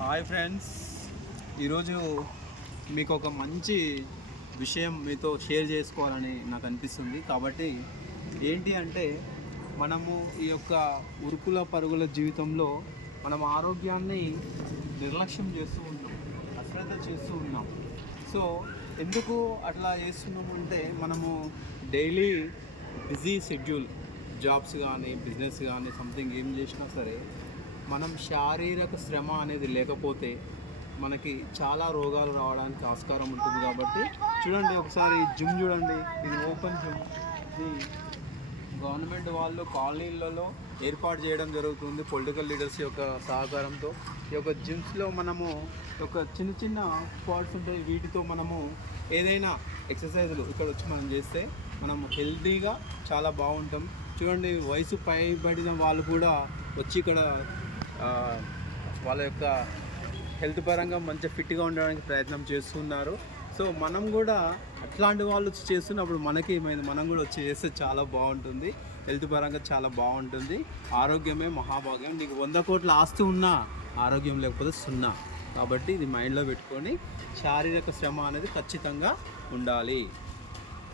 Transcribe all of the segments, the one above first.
Hi friends, ఈరోజు మీకు ఒక మంచి విషయం మీతో షేర్ చేసుకోవాలని నాకు అనిపిస్తుంది. కాబట్టి ఏంటి అంటే, మనము ఈ యొక్క ఉరుకుల పరుగుల జీవితంలో మనం ఆరోగ్యాన్ని నిర్లక్ష్యం చేస్తూ ఉన్నాం, అశ్రద్ధ చేస్తూ ఉన్నాం. సో ఎందుకు అట్లా చేస్తున్నాము అంటే, మనము డైలీ బిజీ షెడ్యూల్, జాబ్స్ కానీ బిజినెస్ కానీ సంథింగ్ ఏం చేసినా సరే మనం శారీరక శ్రమ అనేది లేకపోతే మనకి చాలా రోగాలు రావడానికి ఆస్కారం ఉంటుంది. కాబట్టి చూడండి, ఒకసారి జిమ్ చూడండి, ఇది ఓపెన్ జిమ్. ఇది గవర్నమెంట్ వాళ్ళు కాలనీలలో ఏర్పాటు చేయడం జరుగుతుంది పొలిటికల్ లీడర్స్ యొక్క సహకారంతో. ఈ యొక్క జిమ్స్లో మనము ఒక చిన్న చిన్న స్పాట్స్ ఉంటాయి, వీటితో మనము ఏదైనా ఎక్సర్సైజులు ఇక్కడ వచ్చి మనం చేస్తే మనం హెల్తీగా చాలా బాగుంటాం. చూడండి, వయసు పైబడిన వాళ్ళు కూడా వచ్చి ఇక్కడ వాళ్ళ యొక్క హెల్త్ పరంగా మంచి ఫిట్గా ఉండడానికి ప్రయత్నం చేస్తున్నారు. సో మనం కూడా అట్లాంటి వాళ్ళు చేస్తున్నప్పుడు మనకి ఏమైంది, మనం కూడా వచ్చి చేస్తే చాలా బాగుంటుంది, హెల్త్ పరంగా చాలా బాగుంటుంది. ఆరోగ్యమే మహాభాగ్యం. నీకు 100 కోట్ల ఆస్తి ఉన్నా ఆరోగ్యం లేకపోతే సున్నా. కాబట్టి ఇది మైండ్లో పెట్టుకొని శారీరక శ్రమ అనేది ఖచ్చితంగా ఉండాలి.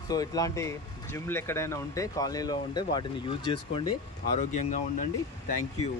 సో ఇట్లాంటి జిమ్లు ఎక్కడైనా ఉంటే, కాలనీలో ఉంటే వాటిని యూజ్ చేసుకోండి, ఆరోగ్యంగా ఉండండి. Thank you.